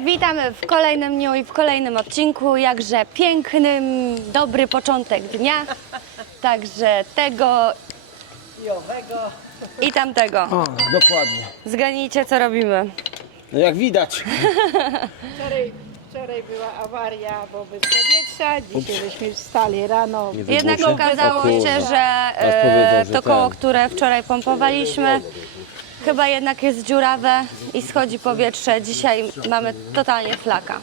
Witamy w kolejnym dniu i w kolejnym odcinku, jakże pięknym, dobry początek dnia, także tego i owego. i tamtego. O, dokładnie. Zgadnijcie, co robimy. No jak widać. Wczoraj była awaria, bo bez powietrza, dzisiaj żeśmy wstali rano. Jednak okazało się, że powiedzą, że to koło, ten. które wczoraj pompowaliśmy, chyba jednak jest dziurawe i schodzi powietrze. Dzisiaj mamy totalnie flaka.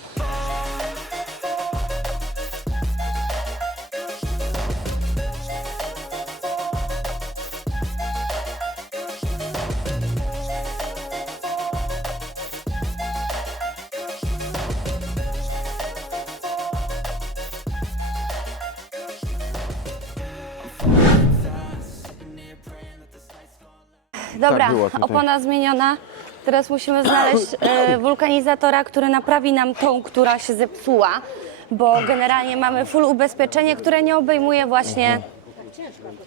Dobra, Tak było tutaj. opona zmieniona. Teraz musimy znaleźć wulkanizatora, który naprawi nam tą, która się zepsuła, bo generalnie mamy full ubezpieczenie, które nie obejmuje właśnie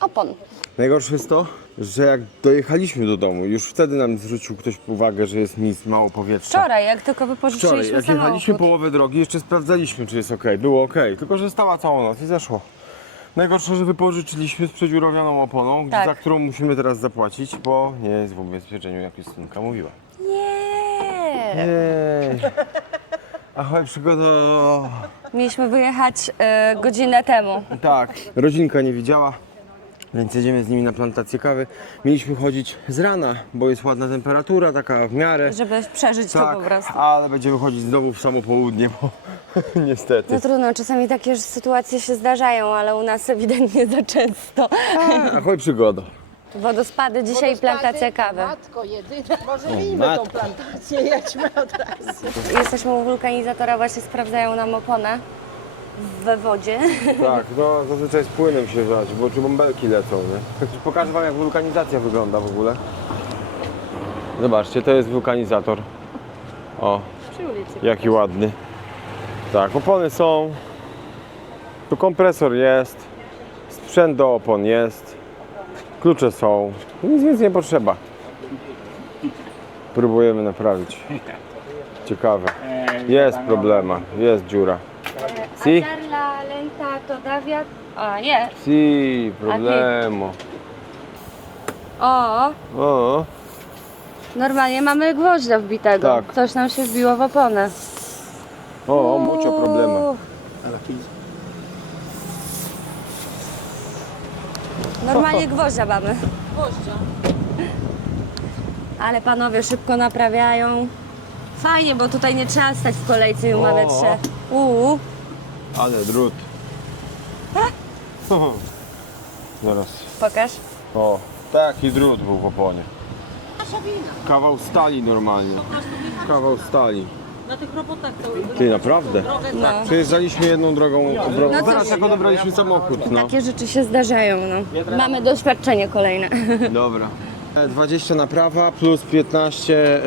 opon. Najgorsze jest to, że jak dojechaliśmy do domu, już wtedy nam zwrócił ktoś uwagę, że jest nic, mało powietrza. Wczoraj, jak tylko Wczoraj, wypożyczyliśmy jak jechaliśmy samochód. połowę drogi, jeszcze sprawdzaliśmy, czy jest ok. Było ok, tylko że stała całą noc i zeszło. Najgorsze, że wypożyczyliśmy z przedziurowioną oponą, Tak. za którą musimy teraz zapłacić, bo nie jest w ubezpieczeniu, jak Justynka mówiła. Nie. Jej. Ahoj, przygoda. Mieliśmy wyjechać godzinę temu. Tak, rodzinka nie widziała, więc jedziemy z nimi na plantację kawy. Mieliśmy chodzić z rana, bo jest ładna temperatura, taka w miarę. Żeby przeżyć to po prostu. ale będziemy chodzić znowu w samo południe, bo niestety. No trudno, czasami takie sytuacje się zdarzają, ale u nas ewidentnie za często. Ahoj, przygoda. Wodospady, dzisiaj plantacja kawy. Matko jedyna. Może wyjmijmy tą matko. plantację, jedźmy od razu. Jesteśmy u wulkanizatora, właśnie sprawdzają nam oponę we wodzie. Tak, no zazwyczaj z płynem się wrać, bo czy bąbelki lecą, nie? Pokażę wam, jak wulkanizacja wygląda w ogóle. Zobaczcie, to jest wulkanizator. O, Przy ulicy. jaki ładny. Tak, opony są. Tu kompresor jest. Sprzęt do opon jest. Klucze są. Nic więcej nie potrzeba. Próbujemy naprawić. Ciekawe. Jest problema. Jest dziura. Si? Atarla lenta todavia... A, nie. Si, problemo. O, Normalnie mamy gwoździa wbitego. Tak. Coś nam się wbiło w oponę. mucho problema. Normalnie gwoździa mamy. Ale panowie szybko naprawiają. Fajnie, bo tutaj nie trzeba stać w kolejce i umawiać O. się. Ale drut. Zaraz. Pokaż. O, taki drut był w oponie. Kawał stali normalnie. Kawał stali. Na tych robotach to Ty, naprawdę? No. Przejeżdżaliśmy jedną drogą. No Zaraz cóż. jak odebraliśmy samochód, no. Takie rzeczy się zdarzają, no. Mamy doświadczenie kolejne. Dobra. 20 naprawa plus 15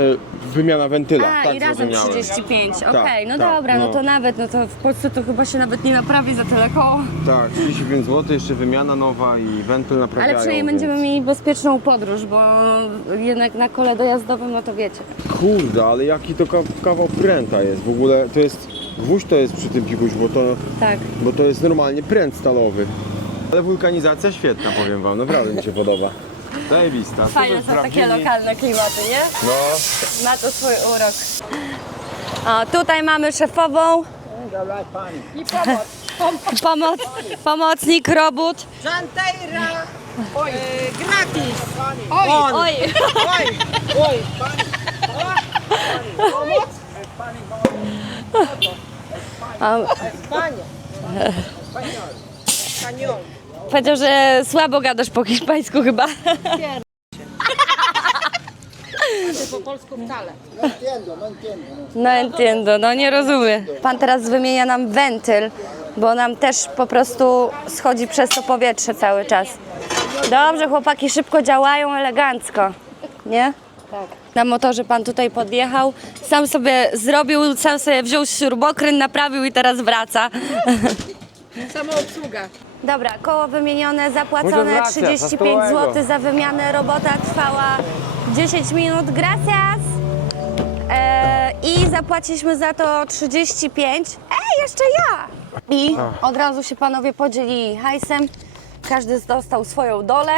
wymiana wentyla. A, tak i razem zrozumiałem. 35. Okej, no tak, dobra, no no. to nawet, no to w Polsce to chyba się nawet nie naprawi za tyle koło. Tak, 35 zł, jeszcze wymiana nowa i wentyl naprawiają. Ale przynajmniej więc... będziemy mieli bezpieczną podróż, bo jednak na kole dojazdowym, no to wiecie. Kurde, ale jaki to kawał pręta jest w ogóle. To jest, gwóźdź to jest przy tym pikuś, Tak. bo to jest normalnie pręt stalowy. Ale wulkanizacja świetna, powiem wam, naprawdę mi się podoba. Zajebista. Fajne super są takie sprawdzili. lokalne klimaty, nie? No, Ma to swój urok. O, tutaj mamy szefową, i pomoc. pomocnik, robót. Żanteira. Oj, gratis. Oj, oj. Oj, oj. Pomoc? A, Panie. Panion. powiedział, że słabo gadasz po hiszpańsku chyba. Po polsku wcale. No entiendo, no nie rozumiem. Pan teraz wymienia nam wentyl, bo nam też po prostu schodzi przez to powietrze cały czas. Dobrze, chłopaki szybko działają, elegancko, nie? Tak. Na motorze pan tutaj podjechał, sam sobie zrobił, sam sobie wziął śrubokręt, naprawił i teraz wraca. Samoobsługa. Dobra, koło wymienione, Może zapłacone wraca, 35 za zł za wymianę. Robota trwała 10 minut. Gracias! i zapłaciliśmy za to 35. Jeszcze ja! I od razu się panowie podzielili hajsem. Każdy dostał swoją dolę.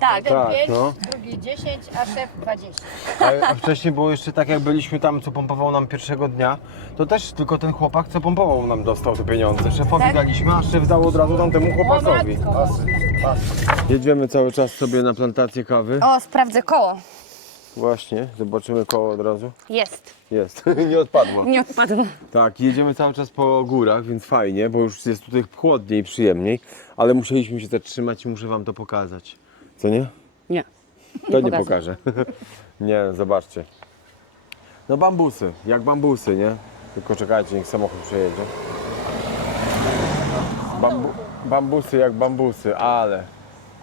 Tak. Tak, 5, no. drugi 10, a szef 20. A wcześniej było jeszcze tak, jak byliśmy tam, co pompował nam pierwszego dnia, to też tylko ten chłopak, co pompował nam, dostał te pieniądze. Szefowi Tak? daliśmy, a szef dał od razu tamtemu chłopakowi. Jedziemy cały czas sobie na plantację kawy. O, sprawdzę koło. Właśnie, zobaczymy koło od razu. Jest. Jest, nie odpadło. Nie odpadło. Tak, jedziemy cały czas po górach, więc fajnie, bo już jest tutaj chłodniej, przyjemniej, ale musieliśmy się zatrzymać i muszę wam to pokazać. Co nie? Nie. To nie pokażę. pokażę. Nie, zobaczcie. No bambusy, jak bambusy, nie? Tylko czekajcie, niech samochód przejedzie. Bambusy jak bambusy, ale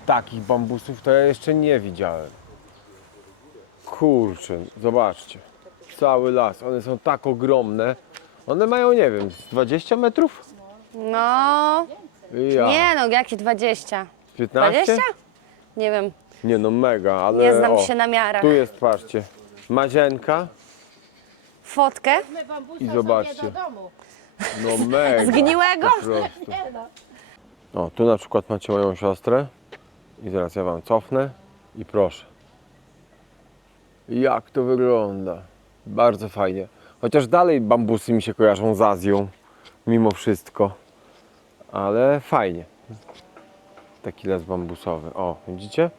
takich bambusów to ja jeszcze nie widziałem. Kurczę, zobaczcie. Cały las, one są tak ogromne. One mają, nie wiem, z 20 metrów? No, Ja. nie no, jakie 20? 15? 20? Nie wiem, Nie no, mega, ale nie znam o, się na miarach. tu jest, patrzcie, mazienka Fotkę i zobaczcie. No mega. zgniłego? Po prostu. O, tu na przykład macie moją siostrę i zaraz ja wam cofnę i proszę. Jak to wygląda? Bardzo fajnie. Chociaż dalej bambusy mi się kojarzą z Azją, mimo wszystko. Ale fajnie. Taki las bambusowy. O, widzicie?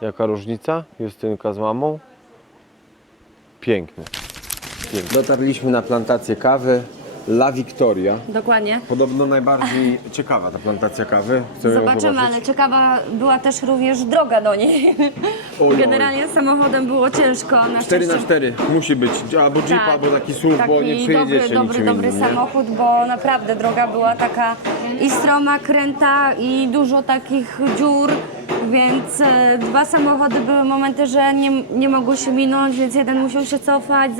Jaka różnica? Justynka z mamą. Piękny. Dotarliśmy na plantację kawy La Victoria. Dokładnie. Podobno najbardziej ciekawa ta plantacja kawy. Chcemy ją Zobaczymy, zobaczyć. ale ciekawa była też również droga do niej. Oj, Generalnie samochodem było ciężko. Na 4x4 musi być, albo jeep, Tak. albo taki SUV, bo nie Taki przejedziecie dobry niczym innym, nie? samochód, bo naprawdę droga była taka i stroma, kręta i dużo takich dziur, więc dwa samochody były momenty, że nie mogło się minąć, więc jeden musiał się cofać,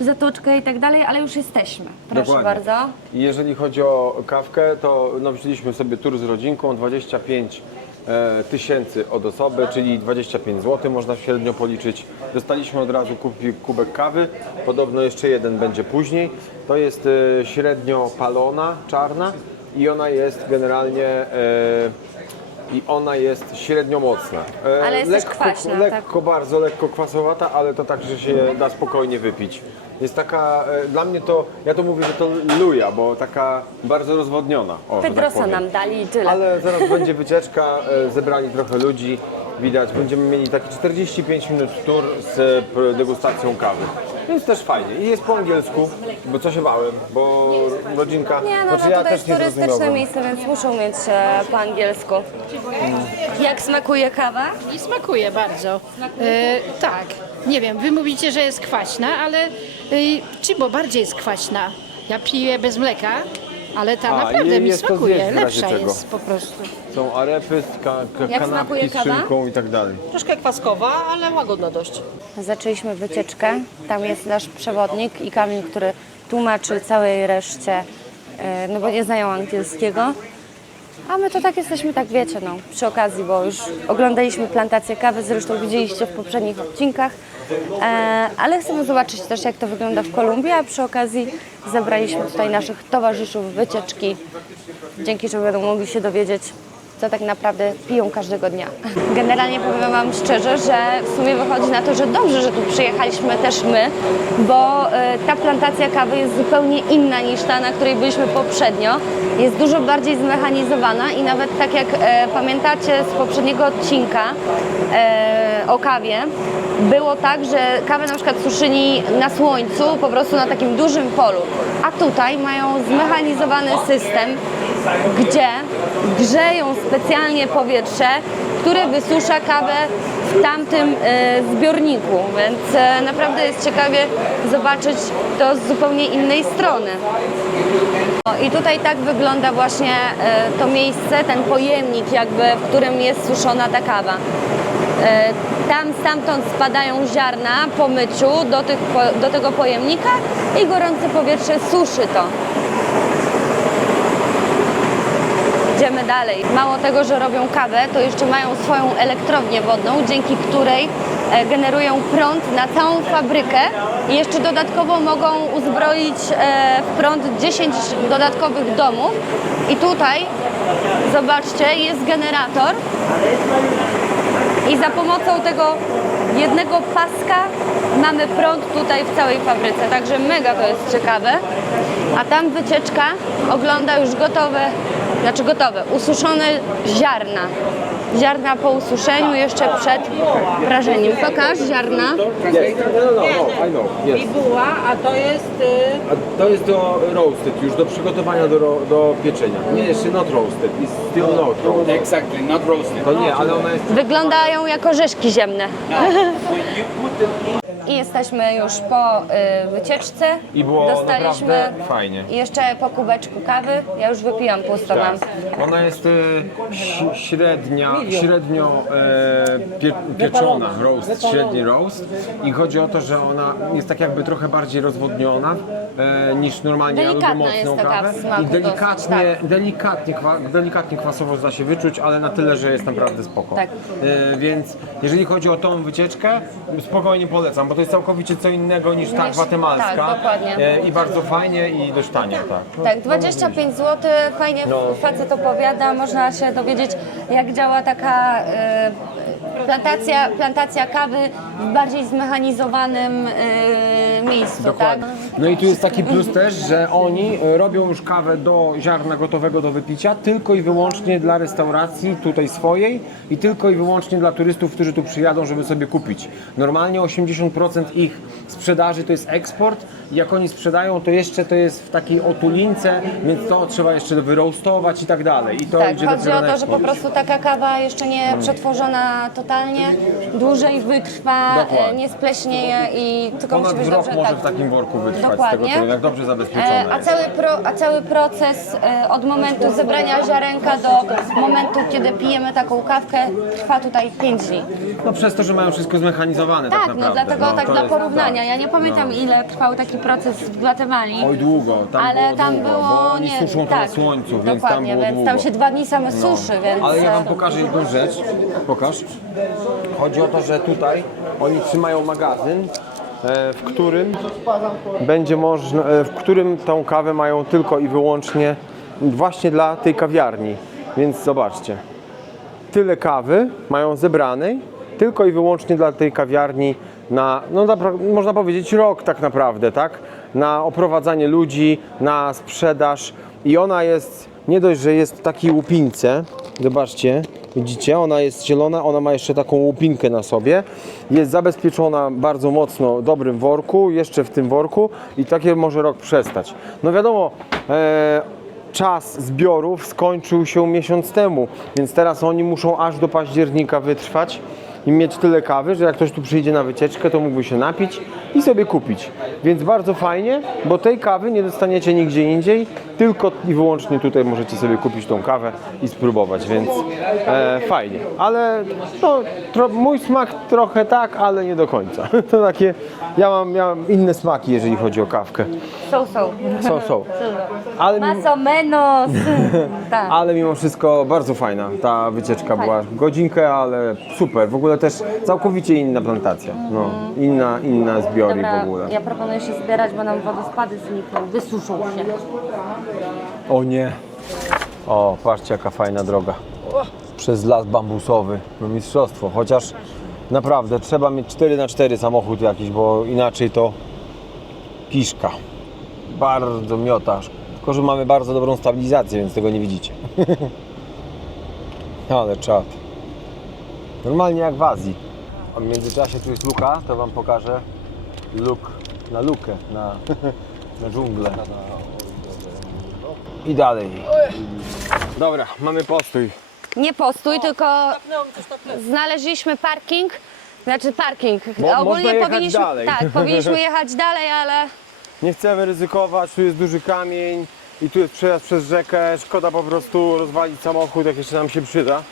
zatoczkę i tak dalej, ale już jesteśmy. Proszę Dokładnie. bardzo. I jeżeli chodzi o kawkę, to no, wzięliśmy sobie tur z rodzinką, 25 tysięcy od osoby, czyli 25 zł można średnio policzyć. Dostaliśmy od razu kubek kawy, podobno jeszcze jeden będzie później. To jest średnio palona, czarna i ona jest generalnie średnio mocna. Ale jest też kwaśna, Lekko, bardzo lekko kwasowata, ale to tak, że się da spokojnie wypić. Jest taka, dla mnie to, ja to mówię, że to luja, bo taka bardzo rozwodniona. O, że tak Pedrosa powiem. nam dali i tyle. Ale zaraz będzie wycieczka, zebrali trochę ludzi, widać, będziemy mieli taki 45 minut tour z degustacją kawy. Więc też fajnie. I jest po angielsku, bo co się bałem, bo rodzinka, Nie, no, znaczy ja to też jest nie turystyczne zrozumiałem. miejsce, więc muszą mieć po angielsku. Jak smakuje kawa? I smakuje bardzo. Tak, nie wiem, wy mówicie, że jest kwaśna, ale bo bardziej jest kwaśna. Ja piję bez mleka, ale ta naprawdę i mi jest to smakuje, zjeść w razie lepsza czego. jest po prostu. Są arepy, Jak smakuje kanapki z kawa? szynką i tak dalej. Troszkę kwaskowa, ale łagodna dość. Zaczęliśmy wycieczkę. Tam jest nasz przewodnik i Kamil, który tłumaczy całej reszcie, no bo nie znają angielskiego. A my to tak jesteśmy, tak wiecie, no, przy okazji, bo już oglądaliśmy plantację kawy, zresztą widzieliście w poprzednich odcinkach, ale chcemy zobaczyć też, jak to wygląda w Kolumbii, a przy okazji zebraliśmy tutaj naszych towarzyszów wycieczki, dzięki czemu będą mogli się dowiedzieć, co tak naprawdę piją każdego dnia. Generalnie powiem Wam szczerze, że w sumie wychodzi na to, że dobrze, że tu przyjechaliśmy też my, bo ta plantacja kawy jest zupełnie inna niż ta, na której byliśmy poprzednio. Jest dużo bardziej zmechanizowana i nawet tak jak pamiętacie z poprzedniego odcinka o kawie, było tak, że kawę na przykład suszyli na słońcu, po prostu na takim dużym polu, a tutaj mają zmechanizowany system, gdzie grzeją specjalnie powietrze, które wysusza kawę w tamtym zbiorniku, więc naprawdę jest ciekawie zobaczyć to z zupełnie innej strony. I tutaj tak wygląda właśnie to miejsce, ten pojemnik jakby, w którym jest suszona ta kawa. Stamtąd spadają ziarna po myciu do tego pojemnika i gorące powietrze suszy to. Idziemy dalej. Mało tego, że robią kawę, to jeszcze mają swoją elektrownię wodną, dzięki której generują prąd na całą fabrykę i jeszcze dodatkowo mogą uzbroić w prąd 10 dodatkowych domów. I tutaj, zobaczcie, jest generator i za pomocą tego jednego paska mamy prąd tutaj w całej fabryce, także mega to jest ciekawe. A tam wycieczka ogląda już gotowe, ususzone ziarna. Ziarna po ususzeniu jeszcze przed prażeniem. Pokaż ziarna. I know. Yes. Bibuła, a to jest... A to jest do roasted, już do przygotowania do pieczenia. Nie, jeszcze not roasted, it's still not roasted. Exactly, not roasted. To nie, ale ona jest... Wyglądają jak orzeszki ziemne. I jesteśmy już po wycieczce. I było Dostaliśmy naprawdę fajnie. jeszcze po kubeczku kawy. Ja już wypiłam, pusto mam. Ona jest średnio pieczona, średni roast i chodzi o to, że ona jest tak jakby trochę bardziej rozwodniona niż normalnie. Ja lubię Delikatna mocną jest taka kawę w smaku i dosyć, delikatnie kwasowość da się wyczuć, ale na tyle, że jest naprawdę spoko. Tak. Więc jeżeli chodzi o tą wycieczkę, spokojnie polecam, bo to jest całkowicie co innego niż ta gwatemalska. tak, dokładnie. I bardzo fajnie i dość tania, tak. Tak, 25 zł, fajnie facet opowiada, można się dowiedzieć, jak działa taka plantacja kawy w bardziej zmechanizowanym miejscu. Dokładnie. Tak? No i tu jest taki plus też, że oni robią już kawę do ziarna gotowego do wypicia tylko i wyłącznie dla restauracji tutaj swojej i tylko i wyłącznie dla turystów, którzy tu przyjadą, żeby sobie kupić. Normalnie 80% ich sprzedaży to jest eksport i jak oni sprzedają, to jeszcze to jest w takiej otulince, więc to trzeba jeszcze wyroastować i tak dalej. I to Tak, idzie chodzi dopiero o na to, że po eksport. prostu taka kawa jeszcze nie przetworzona totalnie, dłużej wytrwa, Dokładnie. nie spleśnieje i tylko Ponad musi być rok dobrze może tak. w takim worku wytrwać, Dokładnie. z tego co jak dobrze zabezpieczone A jest. cały proces od momentu zebrania ziarenka do momentu, kiedy pijemy taką kawkę, trwa tutaj 5 dni. No przez to, że mają wszystko zmechanizowane tak Tak, naprawdę. no dlatego tak to dla jest- porównania. tak. Ja nie pamiętam, ile trwał taki proces w Gwatemali. Oj, długo, tam Ale było tam długo, było, bo oni nie, suszą to tak, na słońcu, więc tam dokładnie, było więc długo. tam się 2 dni same suszy, więc... Ale ja wam pokażę jedną rzecz. Pokaż. Chodzi o to, że tutaj oni trzymają magazyn, w którym będzie można, w którym tą kawę mają tylko i wyłącznie właśnie dla tej kawiarni. Więc zobaczcie. Tyle kawy mają zebranej tylko i wyłącznie dla tej kawiarni na, no można powiedzieć rok tak naprawdę, tak? Na oprowadzanie ludzi, na sprzedaż i ona jest, nie dość, że jest w takiej łupince, zobaczcie, widzicie, ona jest zielona, ona ma jeszcze taką łupinkę na sobie, jest zabezpieczona bardzo mocno w dobrym worku, jeszcze w tym worku i takie może rok przestać. No wiadomo, czas zbiorów skończył się miesiąc temu, więc teraz oni muszą aż do października wytrwać i mieć tyle kawy, że jak ktoś tu przyjdzie na wycieczkę, to mógłby się napić i sobie kupić. Więc bardzo fajnie, bo tej kawy nie dostaniecie nigdzie indziej, tylko i wyłącznie tutaj możecie sobie kupić tą kawę i spróbować, więc fajnie. Ale no, mój smak trochę tak, ale nie do końca. To takie, ja mam inne smaki, jeżeli chodzi o kawkę. Są. Ale Más o menos. Tak. Ale mimo wszystko bardzo fajna ta wycieczka była. Godzinkę, ale super. W ogóle też całkowicie inna plantacja. No, inna zbiory Dobra, w ogóle. ja proponuję się zbierać, bo nam wodospady znikną, wysuszą się. O nie. O, patrzcie jaka fajna droga. Przez las bambusowy. No mistrzostwo. Chociaż naprawdę trzeba mieć 4x4 samochód jakiś, bo inaczej to kiszka. Bardzo miotaż. Tylko, że mamy bardzo dobrą stabilizację, więc tego nie widzicie. Ale czad. Normalnie jak w Azji. A w międzyczasie tu jest luka, to wam pokażę na lukę, na dżunglę. I dalej. Dobra, mamy postój. Nie postój, tylko znaleźliśmy parking. Znaczy parking. Bo można jechać dalej. Tak, powinniśmy jechać dalej, ale Nie chcemy ryzykować, tu jest duży kamień i tu jest przejazd przez rzekę. Szkoda po prostu rozwalić samochód, jak jeszcze nam się przyda.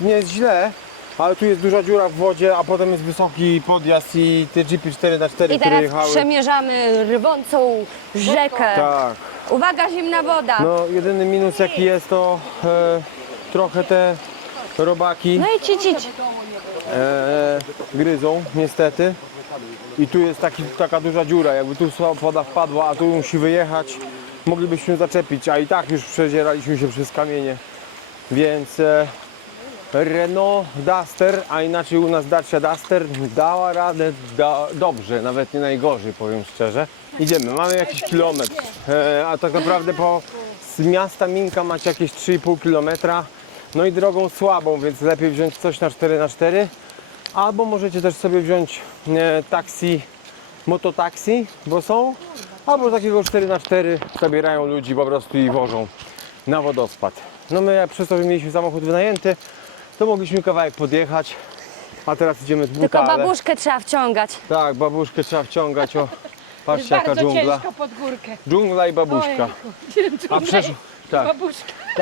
Nie jest źle, ale tu jest duża dziura w wodzie, a potem jest wysoki podjazd i te jeepy 4x4, i które teraz jechały. przemierzamy rwącą rzekę. Tak. Uwaga, zimna woda. No jedyny minus jaki jest to trochę te robaki No i idź. gryzą niestety. I tu jest taka duża dziura, jakby tu woda wpadła, a tu musi wyjechać. Moglibyśmy zaczepić, a i tak już przedzieraliśmy się przez kamienie. Więc Renault Duster, a inaczej u nas Dacia Duster, dała radę dobrze, nawet nie najgorzej, powiem szczerze. Idziemy, mamy jakiś kilometr, a tak naprawdę z miasta Minka macie jakieś 3,5 km. No i drogą słabą, więc lepiej wziąć coś na 4x4. Albo możecie też sobie wziąć taksi, mototaksi, bo są. Albo takiego 4x4 zabierają ludzi po prostu i wożą na wodospad. No my przez to, że mieliśmy samochód wynajęty, to mogliśmy kawałek podjechać, a teraz idziemy z buta. Tylko ale- babuszkę trzeba wciągać. Tak, babuszkę trzeba wciągać, o. Patrzcie jaka dżungla. pod górkę. Dżungla i babuszka. A przeszła, tak,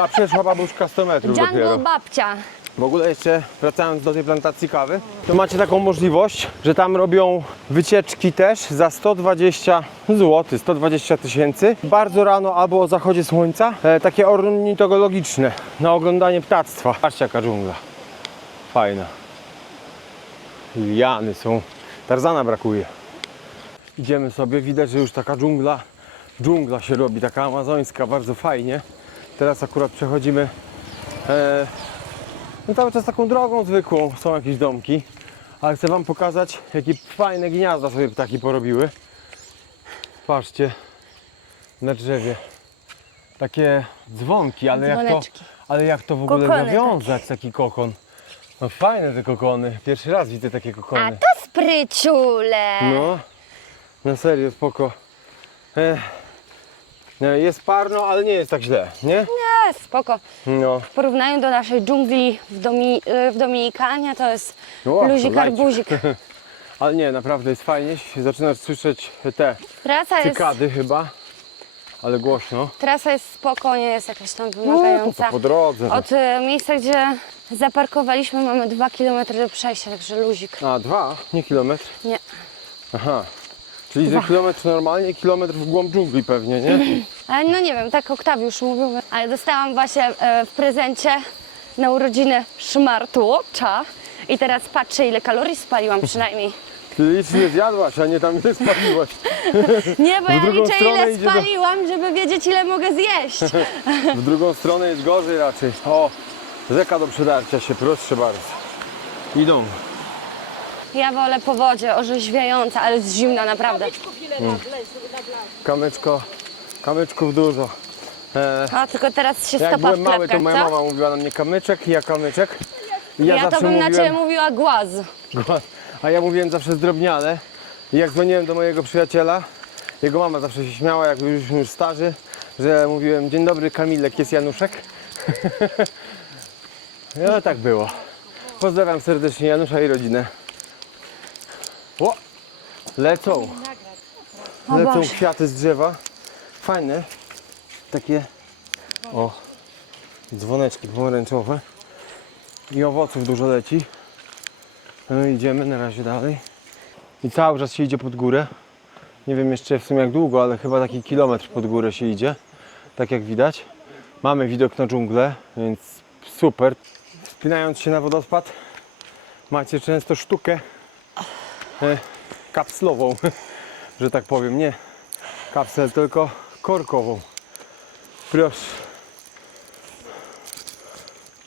a przeszła babuszka 100 metrów Jungle dopiero. babcia. W ogóle jeszcze wracając do tej plantacji kawy, to macie taką możliwość, że tam robią wycieczki też za 120 zł, 120 tysięcy. Bardzo rano albo o zachodzie słońca, takie ornitologiczne, na oglądanie ptactwa. Patrzcie jaka dżungla, fajna. Liany są, Tarzana brakuje. Idziemy sobie, widać, że już taka dżungla się robi, taka amazońska, bardzo fajnie. Teraz akurat przechodzimy no cały czas taką drogą zwykłą, są jakieś domki, ale chcę wam pokazać, jakie fajne gniazda sobie ptaki porobiły. Patrzcie, na drzewie takie dzwonki, Dzwoneczki. ale jak to w ogóle Kokony zawiązać, taki kokon. No fajne te kokony, pierwszy raz widzę takie A kokony. to spryciule. No, na serio, spoko. Jest parno, ale nie jest tak źle, nie? Nie, spoko. No. W porównaniu do naszej dżungli w Dominikanie to jest No, luzik to arbuzik. Ale nie, naprawdę jest fajnie, zaczynasz słyszeć te cykady chyba, ale głośno. Trasa jest spoko, nie jest jakaś tam wymagająca. To po drodze. Od miejsca, gdzie zaparkowaliśmy, mamy 2 km do przejścia, także luzik. A, 2, nie kilometr? Nie. Aha. Czyli że kilometr normalnie, kilometr w głąb dżungli pewnie, nie? Ale no nie wiem, tak Oktawiusz mówił, ale dostałam właśnie w prezencie na urodziny smartwatcha i teraz patrzę, ile kalorii spaliłam przynajmniej. Ty licz nie zjadłaś, a nie tam ile spaliłaś. Nie, bo ja drugą liczę, stronę ile idzie do- spaliłam, żeby wiedzieć, ile mogę zjeść. W drugą stronę jest gorzej raczej. O, rzeka do przedarcia się, proszę bardzo. Idą. Ja wolę po wodzie, orzeźwiająca, ale jest zimna naprawdę. Kamyczków dużo. A tylko teraz się Jak stopa byłem w mały, to klepkach, moja co? mama mówiła na mnie kamyczek i ja kamyczek. I Ja to zawsze bym na mówiłem, ciebie mówiła głaz. a ja mówiłem zawsze zdrobniale. I jak dzwoniłem do mojego przyjaciela, jego mama zawsze się śmiała, jak byliśmy już starzy, że mówiłem: dzień dobry Kamilek, jest Januszek. No tak było. Pozdrawiam serdecznie Janusza i rodzinę. O! Lecą Boże. kwiaty z drzewa. Fajne. Takie dzwoneczki pomarańczowe. I owoców dużo leci. No i idziemy na razie dalej. I cały czas się idzie pod górę. Nie wiem jeszcze w sumie jak długo, ale chyba taki kilometr pod górę się idzie. Tak jak widać. Mamy widok na dżunglę, więc super. Wspinając się na wodospad macie często sztukę kapslową, że tak powiem. Nie kapsel, tylko korkową. Proszę.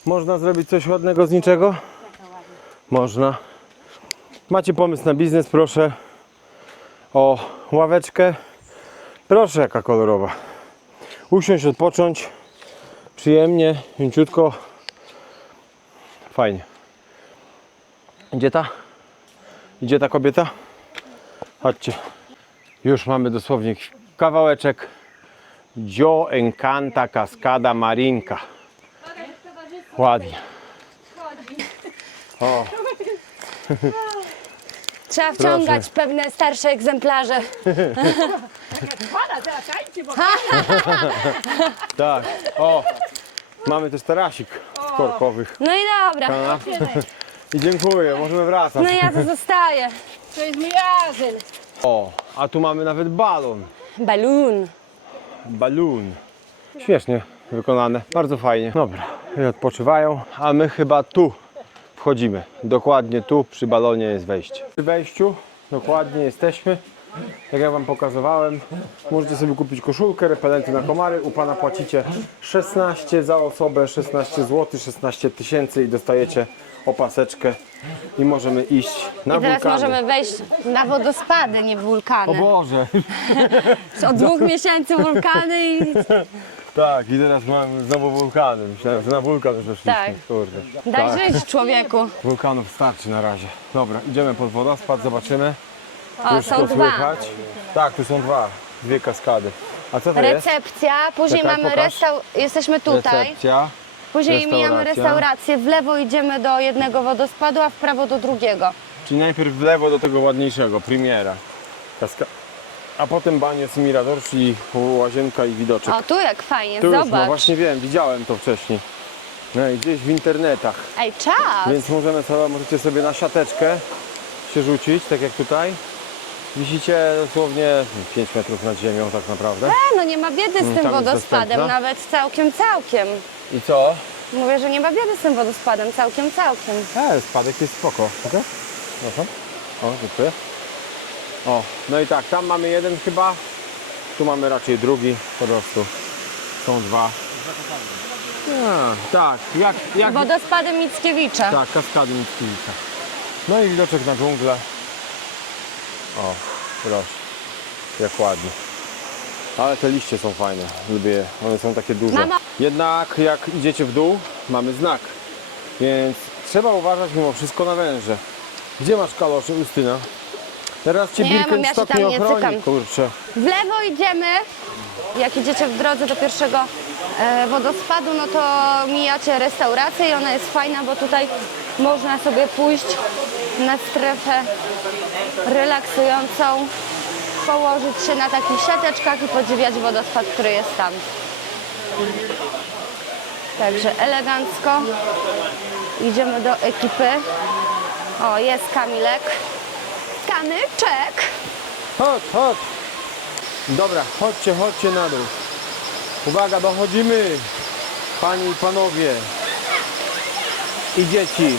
Można zrobić coś ładnego z niczego? Można. Macie pomysł na biznes, proszę o ławeczkę. Proszę, jaka kolorowa. Usiąść, odpocząć. Przyjemnie, mięciutko. Fajnie. Idzie ta kobieta? Chodźcie. Już mamy dosłownie kawałeczek. Yo Encanta Cascada Marinka. Ładnie. O. Trzeba wciągać pewne starsze egzemplarze. Tak. O. Mamy też tarasik korkowych. No i dobra, I dziękuję, możemy wracać. no ja to zostaję. To jest mój azyl. O, a tu mamy nawet balon. Balloon. Śmiesznie wykonane, bardzo fajnie. Dobra, i odpoczywają, a my chyba tu, w wchodzimy. Dokładnie tu przy balonie jest wejście. Przy wejściu dokładnie jesteśmy. Jak ja wam pokazywałem, możecie sobie kupić koszulkę, repelenty na komary. U pana płacicie 16 za osobę, 16 zł, 16 tysięcy i dostajecie opaseczkę i możemy iść na I teraz wulkany. możemy wejść na wodospady, nie w wulkany. O Boże! Od 2 miesięcy wulkany i Tak, i teraz mamy znowu wulkany. Myślałem, że na wulkan już szliśmy. Tak. Kurde. daj żyć człowieku. Wulkanów starczy na razie. Dobra, idziemy pod wodospad, zobaczymy. O, Już są to 2. słychać. Tak, tu są dwie kaskady. A co to jest? Recepcja, później Czekaj, mamy pokaż. jesteśmy tutaj. Recepcja. Później mijamy restaurację, w lewo idziemy do jednego wodospadu, a w prawo do drugiego. Czyli najpierw w lewo do tego ładniejszego, Premiera. A potem Banios Mirador, czyli łazienka i widoczek. O, tu jak fajnie, Tu już, no zobacz. właśnie wiem, widziałem to wcześniej. No i gdzieś w internetach. Ej, czas! Więc możecie sobie na siateczkę się rzucić, tak jak tutaj. Wisicie dosłownie 5 metrów nad ziemią tak naprawdę. No nie ma biedy z tym tam jest wodospadem, dostępna. nawet całkiem. I co? Mówię, że nie ma biedy z tym wodospadem, całkiem. Spadek jest spoko. Okay? Proszę. O, dziękuję. O, no i tak, tam mamy jeden chyba. Tu mamy raczej drugi, po prostu. Są 2. Tak, jak Wodospadem Mickiewicza. tak, kaskady Mickiewicza. No i widoczek na dżunglę. O, proszę. Jak ładnie. Ale te liście są fajne, lubię je. One są takie duże. Mama. Jednak jak idziecie w dół, mamy znak. Więc trzeba uważać mimo wszystko na węże. Gdzie masz kalosze, Justyna? Teraz cię Nie, mam, ja się Birkenstock tam nie nie ochroni, cykam. kurczę. W lewo idziemy. Jak idziecie w drodze do pierwszego wodospadu, no to mijacie restaurację i ona jest fajna, bo tutaj można sobie pójść na strefę relaksującą, położyć się na takich siateczkach i podziwiać wodospad, który jest tam. Także elegancko. Idziemy do ekipy. O, jest Kamilek. Kamyczek! Chodź. Dobra, chodźcie na dół. Uwaga, dochodzimy. Panie i panowie. I dzieci.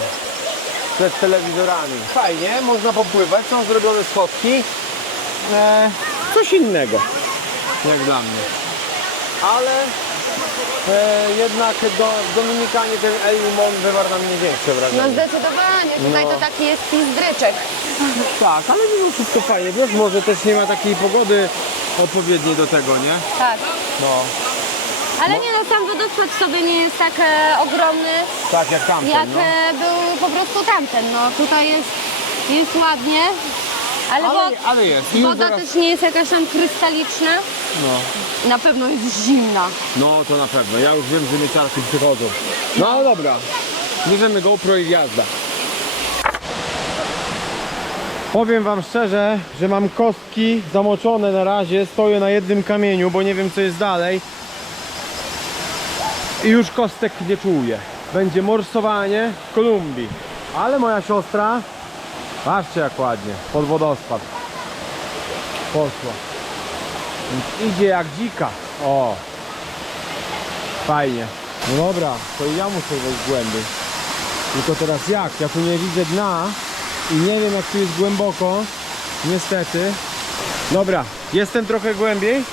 Przed telewizorami. Fajnie, można popływać, są zrobione schodki. Coś innego, jak dla mnie. Ale jednak w Dominikanie ten El Limon wywarł na mnie większe No wrażenie. zdecydowanie, tutaj to taki jest pizdryczek. Tak, ale mimo wszystko fajnie. Wiesz, może też nie ma takiej pogody odpowiedniej do tego, nie? Tak. No, Ale nie no, sam wodospad w sobie nie jest tak ogromny, tak jak tamten, jak no. był po prostu tamten. No tutaj jest ładnie, ale, Ale jest. I już woda zaraz- też nie jest jakaś tam krystaliczna. No. Na pewno jest zimna. No to na pewno, ja już wiem, że mnie czasy przychodzą. No ale dobra, bierzemy GoPro i jazda. Powiem wam szczerze, że mam kostki zamoczone na razie, stoję na jednym kamieniu, bo nie wiem co jest dalej. I już kostek nie czuję. Będzie morsowanie w Kolumbii. Ale moja siostra, patrzcie jak ładnie, pod wodospad poszła. Więc idzie jak dzika. O, fajnie. No dobra, to i ja muszę wejść głębiej. Tylko teraz jak? Ja tu nie widzę dna i nie wiem jak tu jest głęboko. Niestety. Dobra, jestem trochę głębiej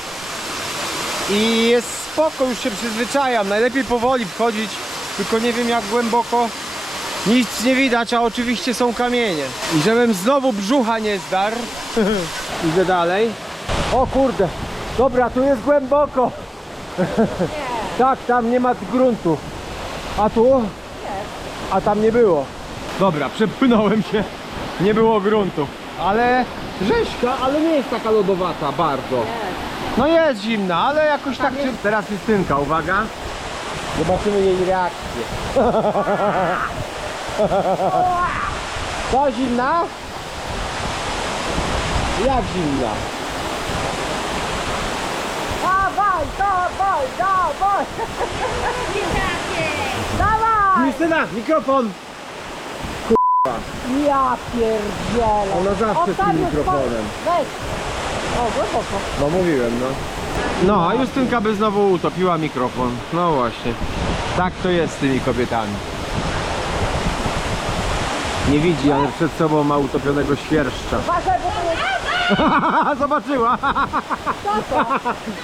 i jest spoko, już się przyzwyczajam. Najlepiej powoli wchodzić, tylko nie wiem jak głęboko. Nic nie widać, a oczywiście są kamienie. I żebym znowu brzucha nie zdarł. Idę dalej. O kurde, dobra, tu jest głęboko. Tak, tam nie ma gruntu. A tu? A tam nie było. Dobra, przepłynąłem się. Nie było gruntu. Ale rzeźka, ale nie jest taka lodowata bardzo. No jest zimna, ale jakoś tak się... Teraz Justynka, uwaga. Zobaczymy jej reakcję. To zimna? Jak zimna? Justyna, mikrofon! Ja pierdzielę. Ona zawsze z tym mikrofonem. Weź. O, głęboko. No mówiłem, no. No, a Justynka by znowu utopiła mikrofon. No właśnie. Tak to jest z tymi kobietami. Nie widzi, ale przed sobą ma utopionego świerszcza. Zobaczyła!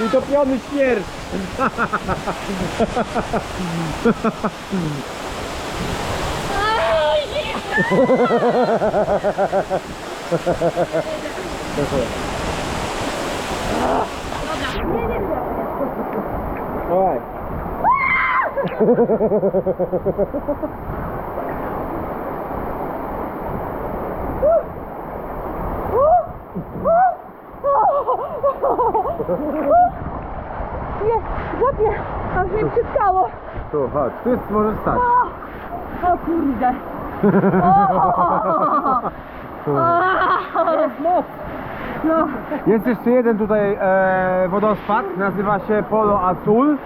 Utopiony świerszcz! Oj. Nie, złapie, aż mnie przytkało. Tu, chodź, tu jest, może stać. O kurde. Jest jeszcze jeden tutaj wodospad, nazywa się Polo Azul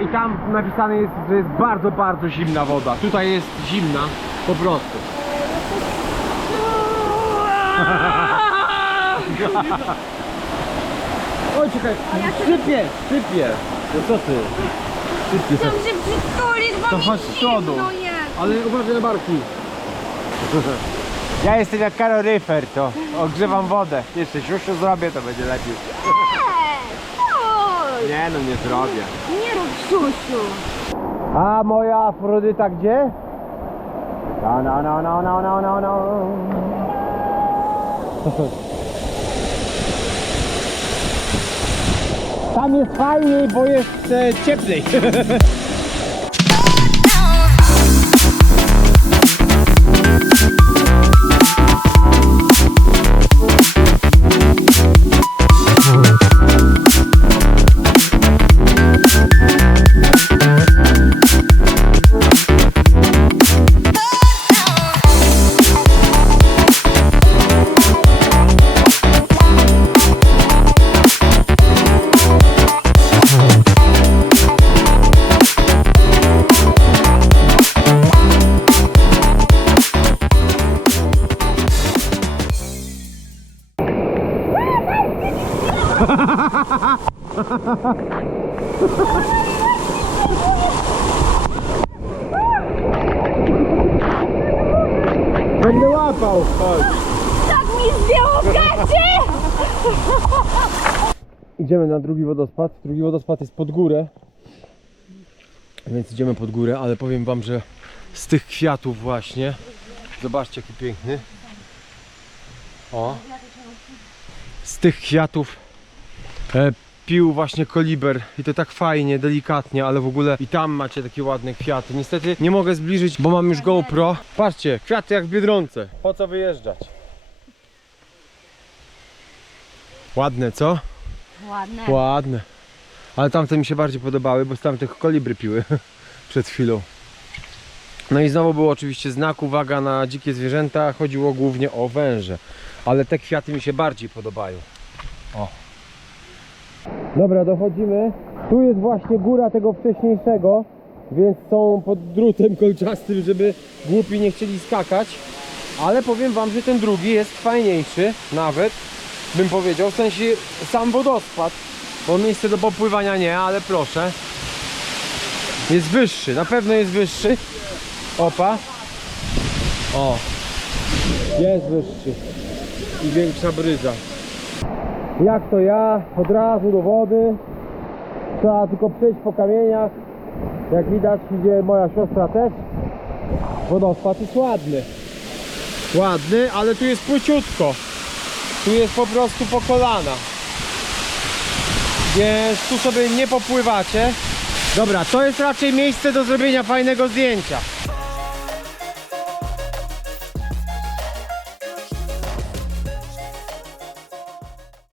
i tam napisane jest, że jest bardzo, bardzo zimna woda. Tutaj jest zimna, po prostu. Oj, czekaj, szczypie, szczypie. No co ty? Szczypie. Chcę się przytulić, bo To mi chodź z przodu. zimno jest. Ale uważaj na barki. Ja jestem jak kaloryfer, to ogrzewam wodę. Jeszcze siusiu zrobię, to będzie lepiej. Nie no, nie zrobię. Nie rób siusiu. A moja Afrodyta gdzie? No, no, no, no, no, no, no, no. Tam jest fajniej, bo jest cieplej. Będę łapał. Chodź. Tak mi zdjęło gacie! Idziemy na drugi wodospad. Drugi wodospad jest pod górę. Więc idziemy pod górę, ale powiem wam, że z tych kwiatów właśnie. Zobaczcie jaki piękny. O. Z tych kwiatów pił właśnie koliber i to tak fajnie, delikatnie, ale w ogóle i tam macie takie ładne kwiaty. Niestety nie mogę zbliżyć, bo mam już GoPro. Patrzcie, kwiaty jak w Biedronce. Po co wyjeżdżać? Ładne, co? Ładne. Ładne. Ale tamte mi się bardziej podobały, bo z tamtych kolibry piły przed chwilą. No i znowu było oczywiście znak, uwaga na dzikie zwierzęta. Chodziło głównie o węże. Ale te kwiaty mi się bardziej podobają. O. Dobra, dochodzimy. Tu jest właśnie góra tego wcześniejszego, więc są pod drutem kolczastym, żeby głupi nie chcieli skakać. Ale powiem wam, że ten drugi jest fajniejszy, nawet bym powiedział, w sensie sam wodospad. Bo miejsce do popływania nie, ale proszę. Jest wyższy, na pewno jest wyższy. Opa. O. Jest wyższy. I większa bryza. Jak to ja? Od razu do wody. Trzeba tylko przejść po kamieniach. Jak widać idzie moja siostra też. Wodospad jest ładny. Ładny, ale tu jest płyciutko. Tu jest po prostu po kolana. Więc tu sobie nie popływacie. Dobra, to jest raczej miejsce do zrobienia fajnego zdjęcia.